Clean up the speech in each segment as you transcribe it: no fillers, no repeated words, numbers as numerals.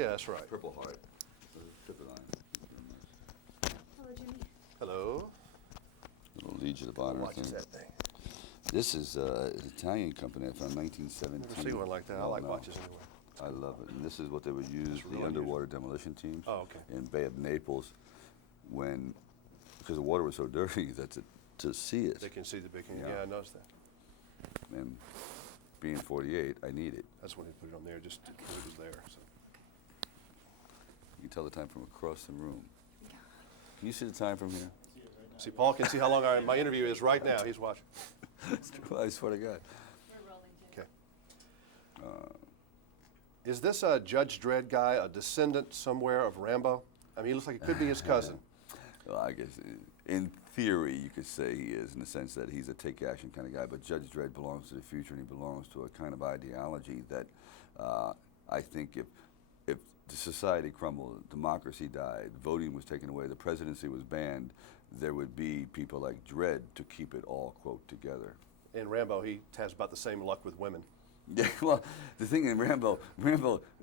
Yeah, that's right. Purple Heart. Triple line. Hello, Jimmy. Hello. Little Legion of Honor Watches thing. that thing. This is an Italian company I found in 1917. Never see one like that. I like watches anyway. I love it. And this is what they would use, really the underwater demolition teams Oh, okay. in Bay of Naples, because the water was so dirty that to see it, They can see the bikini. Yeah. Yeah, I noticed that. and being 48, I need it. That's when he put it on there, just to prove it was there. So. You can tell the time from across the room. Can you see the time from here? See, Paul can see how long my interview is right now. He's watching. I swear to God. We're rolling, Jimmy. Okay. Is this a Judge Dredd guy, a descendant somewhere of Rambo? I mean, he looks like he could be his cousin. Well, I guess in theory you could say he is, in the sense that he's a take action kind of guy, but Judge Dredd belongs to the future, and he belongs to a kind of ideology that I think if the society crumbled, democracy died, voting was taken away, the presidency was banned, there would be people like Dredd to keep it all, quote, together. In Rambo, he has about the same luck with women. Yeah, well, the thing in Rambo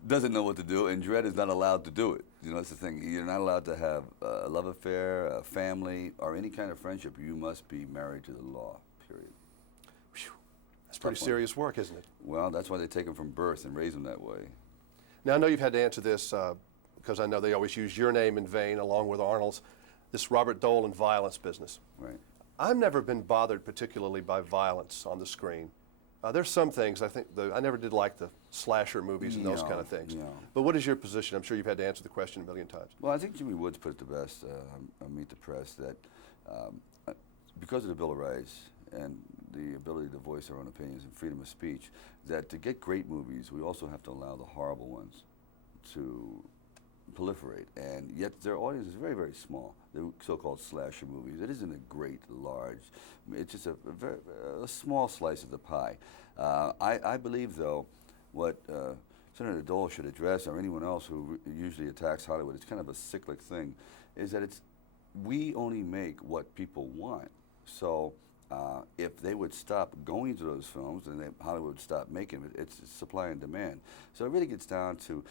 doesn't know what to do, and Dredd is not allowed to do it. You know, that's the thing. You're not allowed to have a love affair, a family, or any kind of friendship. You must be married to the law, period. Whew. That's pretty serious work, isn't it? Well, that's why they take them from birth and raise them that way. Now, I know you've had to answer this because I know they always use your name in vain along with Arnold's, this Robert Dole and violence business. Right. I've never been bothered particularly by violence on the screen. There's some things I think I never did like the slasher movies and those kind of things. No. But what is your position? I'm sure you've had to answer the question a million times. Well, I think Jimmy Woods put it the best on Meet the Press, that because of the Bill of Rights and the ability to voice our own opinions and freedom of speech, that to get great movies, we also have to allow the horrible ones to proliferate, and yet their audience is very, very small. The so-called slasher movies. It isn't a great, large. It's just a small slice of the pie. I believe, though, what Senator Dole should address, or anyone else who usually attacks Hollywood, it's kind of a cyclic thing, is that we only make what people want. So if they would stop going to those films, then Hollywood would stop making it. It's supply and demand. So it really gets down to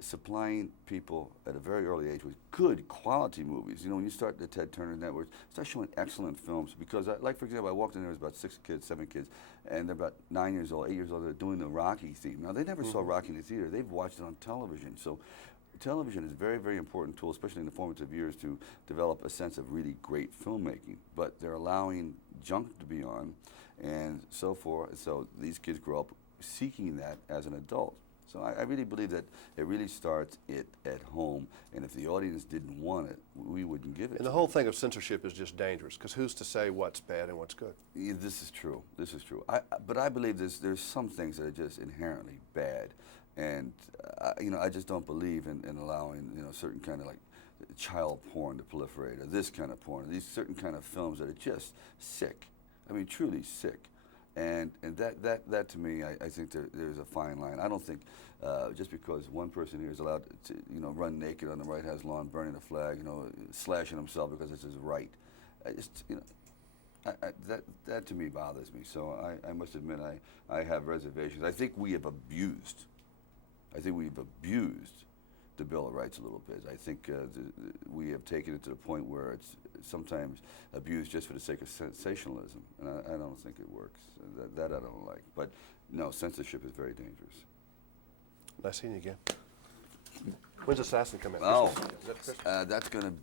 supplying people at a very early age with good quality movies. You know, when you start the Ted Turner Network, start showing excellent films, because like, for example, I walked in there, was about 6 kids, 7 kids, and they're about 9 years old, 8 years old, they're doing the Rocky theme. Now, they never saw Rocky in the theater. They've watched it on television. So television is a very, very important tool, especially in the formative years, to develop a sense of really great filmmaking. But they're allowing junk to be on and so forth. So these kids grow up seeking that as an adult. So I really believe that it really starts at home, and if the audience didn't want it, we wouldn't give it. And the whole thing of censorship is just dangerous, because who's to say what's bad and what's good? Yeah, this is true. This is true. But I believe there's some things that are just inherently bad, and you know, I just don't believe in allowing, you know, certain kind of like child porn to proliferate, or this kind of porn, these certain kind of films that are just sick. I mean, truly sick. And that to me, I think there's a fine line. I don't think just because one person here is allowed to, you know, run naked on the White House lawn, burning a flag, you know, slashing himself because it's his right. You know, that to me bothers me. So I must admit I have reservations. I think we have abused. The Bill of Rights a little bit. I think we have taken it to the point where it's sometimes abused just for the sake of sensationalism, and I don't think it works. That I don't like. But no, censorship is very dangerous. Nice seeing you again. When's Assassin come in? Oh, Christmas? Is that Christmas? that's going to